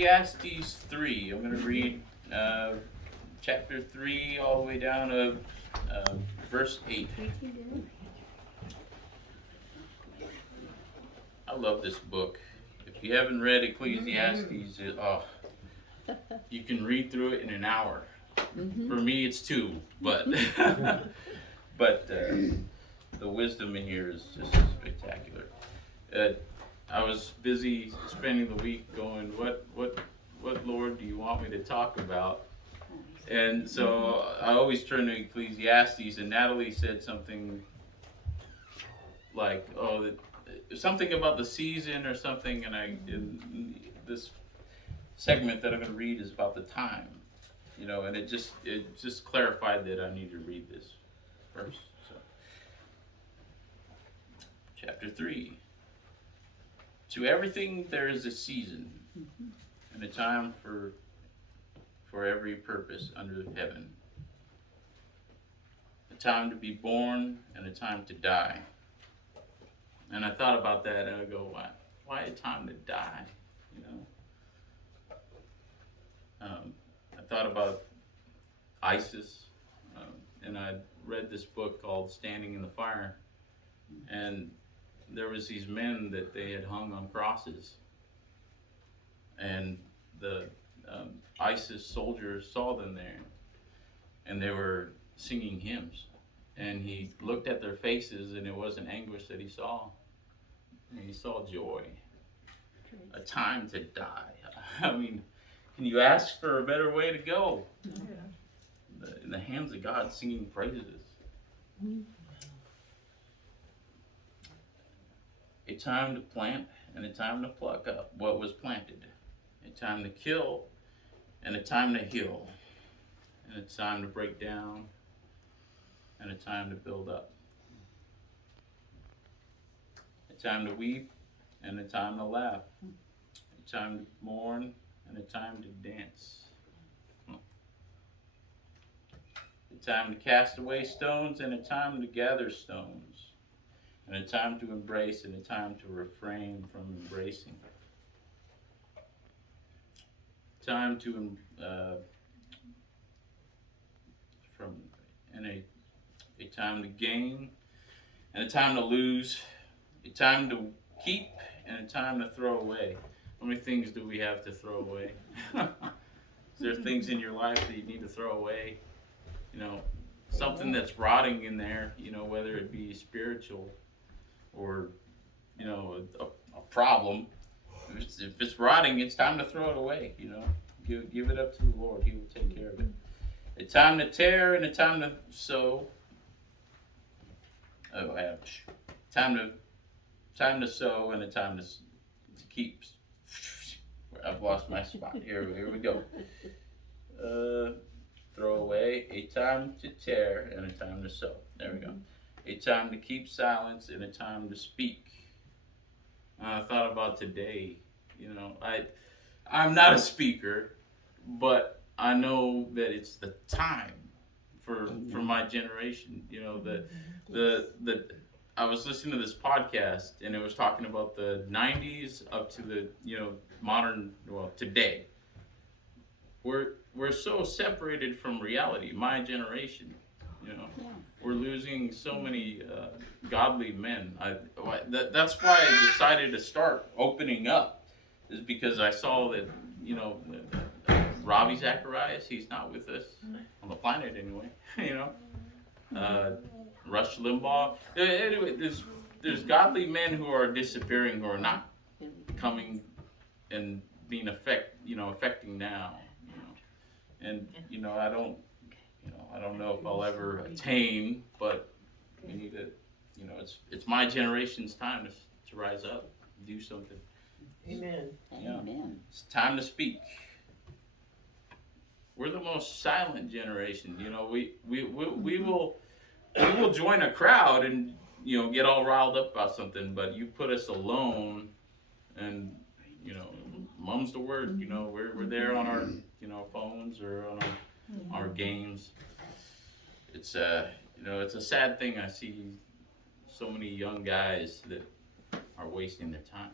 Ecclesiastes 3. I'm going to read chapter 3 all the way down to verse 8. I love this book. If you haven't read Ecclesiastes, you can read through it in an hour. For me, it's 2, but but the wisdom in here is just spectacular. I was busy spending the week going, what Lord do you want me to talk about? And so I always turn to Ecclesiastes, and Natalie said something like, something about the season or something, and this segment that I'm going to read is about the time, and it just clarified that I need to read this first. So, chapter 3. To everything there is a season, and a time for every purpose under heaven. A time to be born and a time to die. And I thought about that, and I go, why a time to die? I thought about ISIS, and I read this book called Standing in the Fire, and there was these men that they had hung on crosses, and the ISIS soldiers saw them there, and they were singing hymns, and he looked at their faces, and it wasn't anguish that he saw, and he saw joy. A time to die. I mean, can you ask for a better way to go? In the hands of God, singing praises. A time to plant and a time to pluck up what was planted. A time to kill and a time to heal. And a time to break down and a time to build up. A time to weep and a time to laugh. A time to mourn and a time to dance. A time to cast away stones and a time to gather stones. And a time to embrace and a time to refrain from embracing. Time to a time to gain and a time to lose, a time to keep and a time to throw away. How many things do we have to throw away? Is there things in your life that you need to throw away? Something that's rotting in there, whether it be spiritual or, a problem. If it's rotting, it's time to throw it away, Give it up to the Lord. He will take care of it. A time to tear and a time to sow. Time to sow and a time to keep. I've lost my spot. Here we go. Throw away. A time to tear and a time to sow. There we go. A time to keep silence and a time to speak. I thought about today. I'm not a speaker, but I know that it's the time for my generation. I was listening to this podcast and it was talking about the 90s up to the modern, today. We're so separated from reality. My generation, we're losing so many godly men. That's why I decided to start opening up, is because I saw that Ravi Zacharias, he's not with us on the planet anyway. Rush Limbaugh. Anyway, there's godly men who are disappearing, who are not coming and being affecting now. And I don't know if I'll ever attain, but we need to. It's my generation's time to rise up, do something. Amen. Amen. It's time to speak. We're the most silent generation. We will join a crowd and get all riled up about something, but you put us alone, and mum's the word. We're there on our phones or on our games. It's it's a sad thing. I see so many young guys that are wasting their time.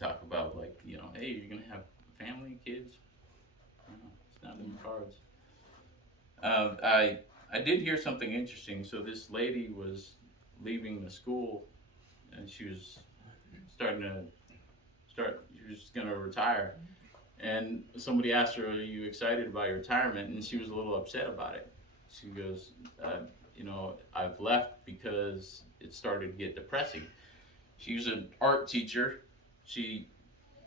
talk about like, hey, you're gonna have family, kids. It's not in the cards. I did hear something interesting. So this lady was leaving the school, and she was starting to start. She was gonna retire, and somebody asked her, "Are you excited about your retirement?" And she was a little upset about it. She goes, "I've left because it started to get depressing." She was an art teacher. She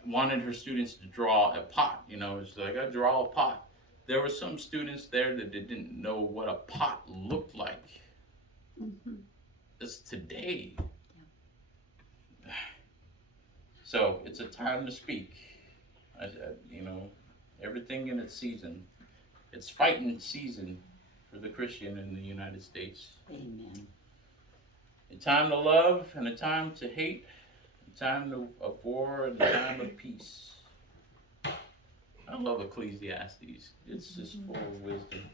wanted her students to draw a pot. It's like, I draw a pot. There were some students there that didn't know what a pot looked like. Mm-hmm. It's today. So it's a time to speak. Everything in its season. It's fighting season for the Christian in the United States. Amen. A time to love and a time to hate. A time of war and a time of peace. I love Ecclesiastes. It's just full of wisdom.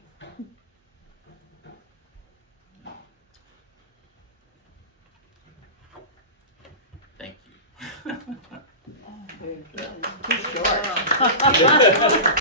Thank you. Very good. Too short.